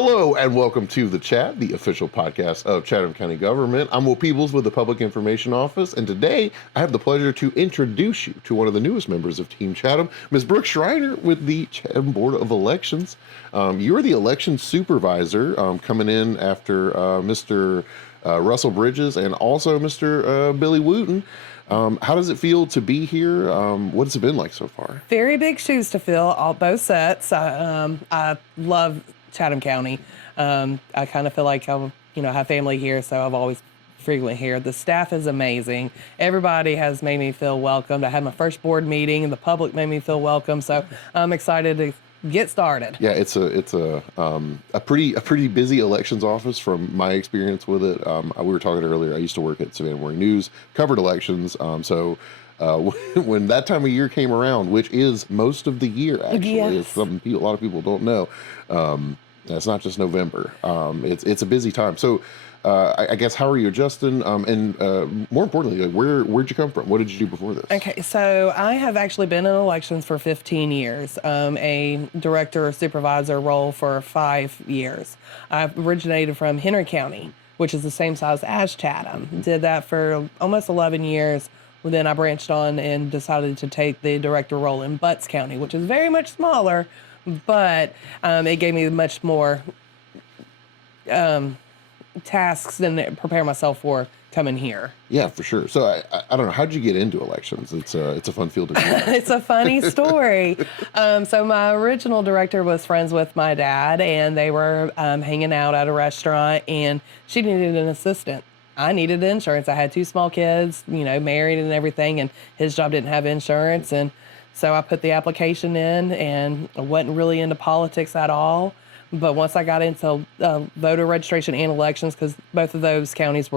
Hello and welcome to The Chat, the official podcast of Chatham County Government. I'm Will Peebles with the Public Information Office, and today I have the pleasure to introduce you to one of the newest members of Team Chatham, Ms. Brook Schreiner with the Chatham Board of Elections. You're the Elections Supervisor coming in after Mr. Russell Bridges and also Mr. Billy Wooten. How does it feel to be here? What has it been like so far? Very big shoes to fill, both sets. I love Chatham County. I kind of feel like I have family here, so I've always frequently here. The staff is amazing. Everybody has made me feel welcomed. I had my first board meeting, and the public made me feel welcome. So I'm excited to get started. Yeah, it's a pretty busy elections office from my experience with it. We were talking earlier. I used to work at Savannah Morning News, covered elections. When that time of year came around, which is most of the year, actually, Yes. it's something a lot of people don't know. It's not just November. It's a busy time. So I guess, how are you adjusting? And more importantly, where'd you come from? What did you do before this? Okay, so I have actually been in elections for 15 years, a director or supervisor role for 5 years. I've originated from Henry County, which is the same size as Chatham. Did that for almost 11 years. Well, then I branched on and decided to take the director role in Butts County, which is very much smaller, but it gave me much more tasks than prepare myself for coming here. Yeah, for sure. So I don't know, how'd you get into elections? It's a fun field to be in. It's a funny story. So my original director was friends with my dad, and they were hanging out at a restaurant, and she needed an assistant. I needed insurance. I had 2 small kids, married and everything, and his job didn't have insurance. And so I put the application in, and I wasn't really into politics at all. But once I got into voter registration and elections, because both of those counties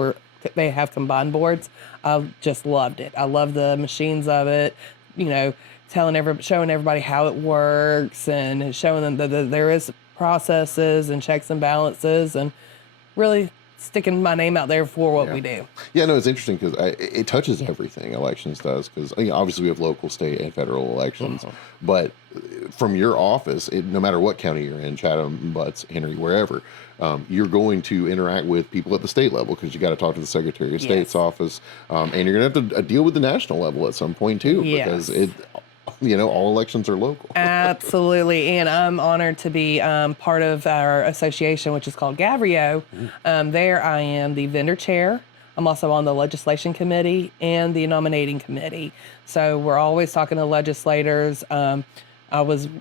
they have combined boards, I just loved it. I love the machines of it, showing everybody how it works and showing them that there is processes and checks and balances, and really sticking my name out there for what we do. Yeah, no, it's interesting because it touches everything elections does, because obviously we have local, state, and federal elections, but from your office, no matter what county you're in, Chatham, Butts, Henry, wherever, you're going to interact with people at the state level, because you got to talk to the Secretary of State's office, and you're going to have to deal with the national level at some point too, because all elections are local. Absolutely. And I'm honored to be part of our association, which is called Gavrio. There I am the vendor chair. I'm also on the legislation committee and the nominating committee. So we're always talking to legislators. I'm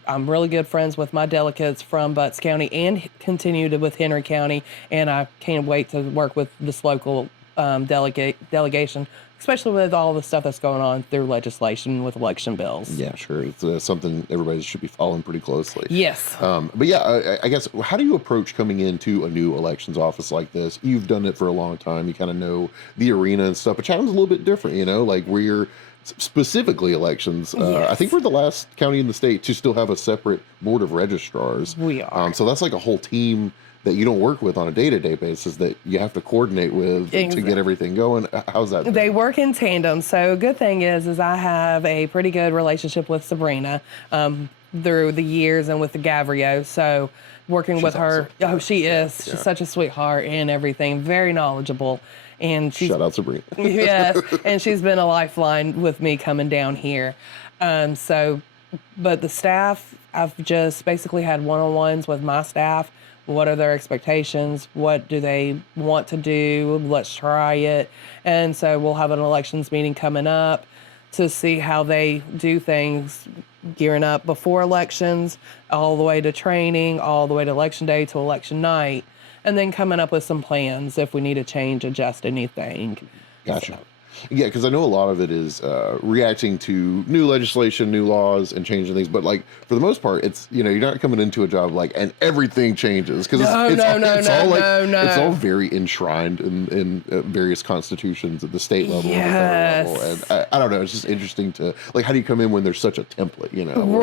really good friends with my delegates from Butts County and continued with Henry County. And I can't wait to work with this local delegation, especially with all the stuff that's going on through legislation with election bills. Yeah, sure. It's something everybody should be following pretty closely. Yes. But yeah, I guess, how do you approach coming into a new elections office like this? You've done it for a long time. You kind of know the arena and stuff, but Chatham's a little bit different, like where you're specifically elections. I think we're the last county in the state to still have a separate board of registrars. We are. So that's like a whole team that you don't work with on a day-to-day basis that you have to coordinate with to get everything going. How's that? They work in tandem. So good thing is I have a pretty good relationship with Sabrina through the years and with the Gavrio. So working with her, awesome. She is. She's such a sweetheart and everything, very knowledgeable. And she's, shout out Sabrina. Yes, and she's been a lifeline with me coming down here. But the staff, I've just basically had one-on-ones with my staff. What are their expectations? What do they want to do? Let's try it. And so we'll have an elections meeting coming up to see how they do things, gearing up before elections, all the way to training, all the way to election day to election night, and then coming up with some plans if we need to change, adjust anything. Gotcha. Yeah, because I know a lot of it is reacting to new legislation, new laws, and changing things. But like for the most part, it's you're not coming into a job like and everything changes, because it's all very enshrined in various constitutions at the state level and the federal level. And I don't know, it's just interesting to how do you come in when there's such a template,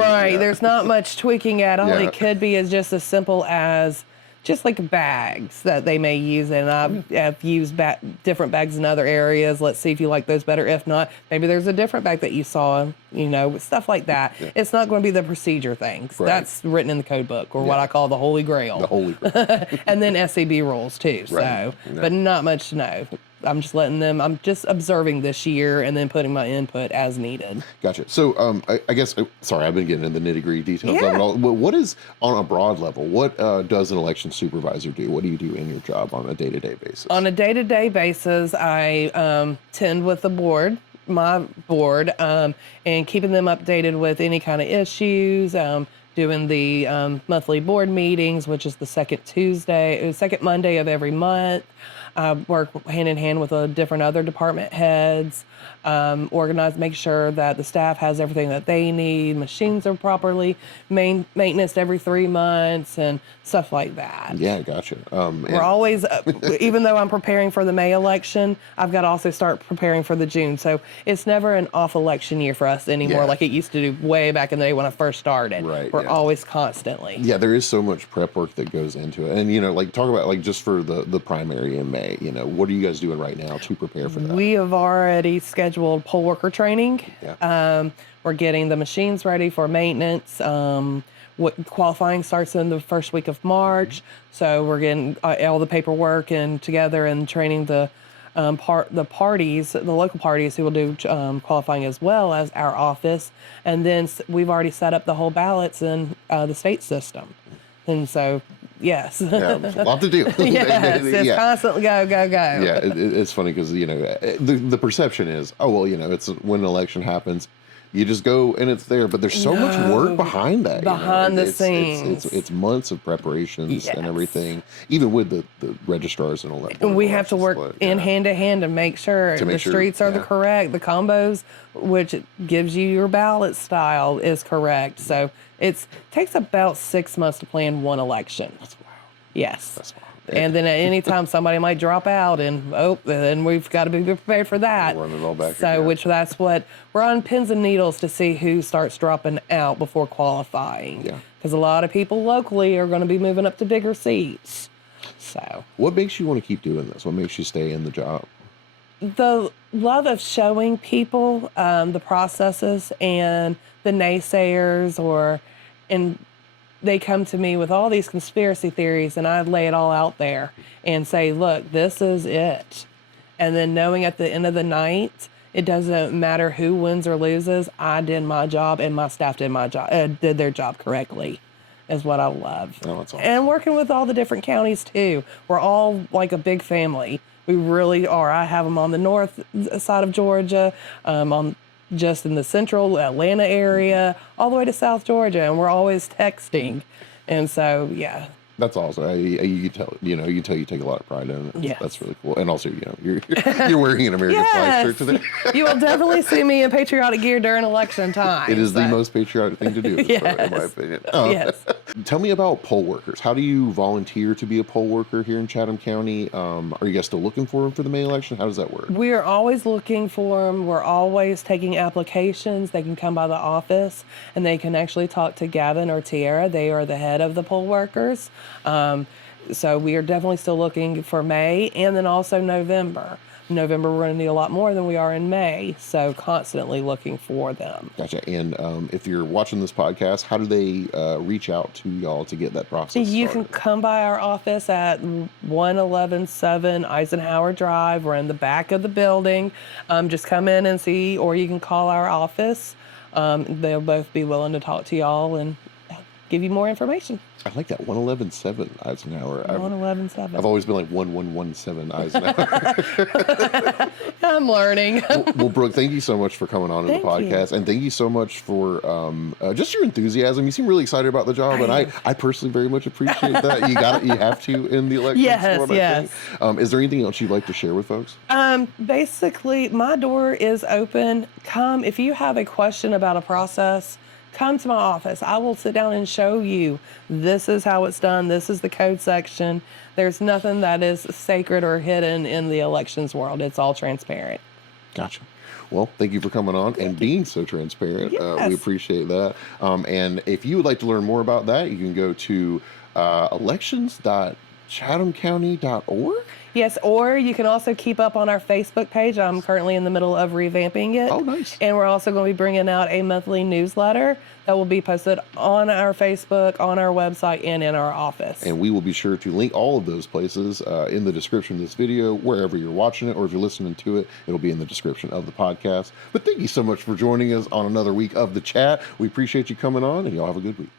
Right. There's not much tweaking at all. Yeah. It could be as just as simple as just like bags that they may use. And I've used different bags in other areas. Let's see if you like those better. If not, maybe there's a different bag that you saw, stuff like that. Yeah. It's not going to be the procedure things. Right. That's written in the code book, or what I call the Holy Grail. The Holy Grail. And then SCB rules too. Right. So, Yeah. but not much to know. I'm just observing this year and then putting my input as needed. Gotcha. So, I guess, sorry, I've been getting into the nitty-gritty details of it all. What is, on a broad level, what does an election supervisor do? What do you do in your job on a day-to-day basis? On a day-to-day basis, I tend with my board, and keeping them updated with any kind of issues, doing the monthly board meetings, which is the second Monday of every month. Work hand in hand with different other department heads, make sure that the staff has everything that they need, machines are properly maintenance every 3 months, and stuff like that. Yeah, gotcha. We're always, even though I'm preparing for the May election, I've got to also start preparing for the June. So it's never an off election year for us anymore, like it used to do way back in the day when I first started. Right. We're always constantly. Yeah, there is so much prep work that goes into it. And, talk about, just for the primary in May, what are you guys doing right now to prepare for that? We have already scheduled poll worker training. Yeah. We're getting the machines ready for maintenance. Qualifying starts in the first week of March, so we're getting all the paperwork and together and training the local parties who will do qualifying as well as our office. And then we've already set up the whole ballots in the state system, and so. Yes. Yeah, there's a lot to do. Yes, it's constantly go. Yeah, it's funny because, the perception is, it's when an election happens, you just go and it's there. But there's so much work behind that. Behind the scenes. It's months of preparations and everything, even with the registrars and all that. And we have to work hand to hand to make sure the streets are the correct, the combos, which gives you your ballot style, is correct. So it takes about 6 months to plan one election. That's wild. Yes. That's wild. And then at any time somebody might drop out, and then we've got to be prepared for that. Run it all back So, again. that's what we're on pins and needles to see who starts dropping out before qualifying. Yeah. Because a lot of people locally are going to be moving up to bigger seats. So, what makes you want to keep doing this? What makes you stay in the job? the love of showing people the processes, and the naysayers and they come to me with all these conspiracy theories, and I lay it all out there and say, look, this is it. And then knowing at the end of the night, it doesn't matter who wins or loses, I did my job and my staff did their job correctly, is what I love. Oh, that's awesome. And working with all the different counties too. We're all like a big family. We really are. I have them on the north side of Georgia, just in the central Atlanta area, all the way to South Georgia, and we're always texting. And so, yeah. That's awesome. You tell you take a lot of pride in it. Yes. That's really cool. And also, you're wearing an American flag shirt today. You will definitely see me in patriotic gear during election time. It is the most patriotic thing to do, in my opinion. Yes. Tell me about poll workers. How do you volunteer to be a poll worker here in Chatham County? Are you guys still looking for them for the May election? How does that work? We are always looking for them. We're always taking applications. They can come by the office, and they can actually talk to Gavin or Tiara. They are the head of the poll workers. So we are definitely still looking for May, and then also November. November, we're going to need a lot more than we are in May, so constantly looking for them. Gotcha. And if you're watching this podcast, how do they reach out to y'all to get that process You started? can come by our office at 1117 Eisenhower Drive. We're in the back of the building. Just come in and see, or you can call our office. They'll both be willing to talk to y'all and give you more information. I like that 1117 Eisenhower. 1117. I've always been like 1117 Eisenhower. I'm learning. Well, Brooke, thank you so much for coming on to the podcast, and thank you so much for just your enthusiasm. You seem really excited about the job, and I personally very much appreciate that. You have to in the election. Yes. Is there anything else you'd like to share with folks? Basically, my door is open. Come if you have a question about a process. Come to my office. I will sit down and show you this is how it's done. This is the code section. There's nothing that is sacred or hidden in the elections world. It's all transparent. Gotcha. Well, thank you for coming on and being so transparent. We Yes. appreciate that. And if you would like to learn more about that, you can go to elections.chathamcounty.org. Yes, or you can also keep up on our Facebook page. I'm currently in the middle of revamping it. Oh, nice. And we're also going to be bringing out a monthly newsletter that will be posted on our Facebook, on our website, and in our office. And we will be sure to link all of those places in the description of this video, wherever you're watching it, or if you're listening to it, it'll be in the description of the podcast. But thank you so much for joining us on another week of The Chat. We appreciate you coming on, and y'all have a good week.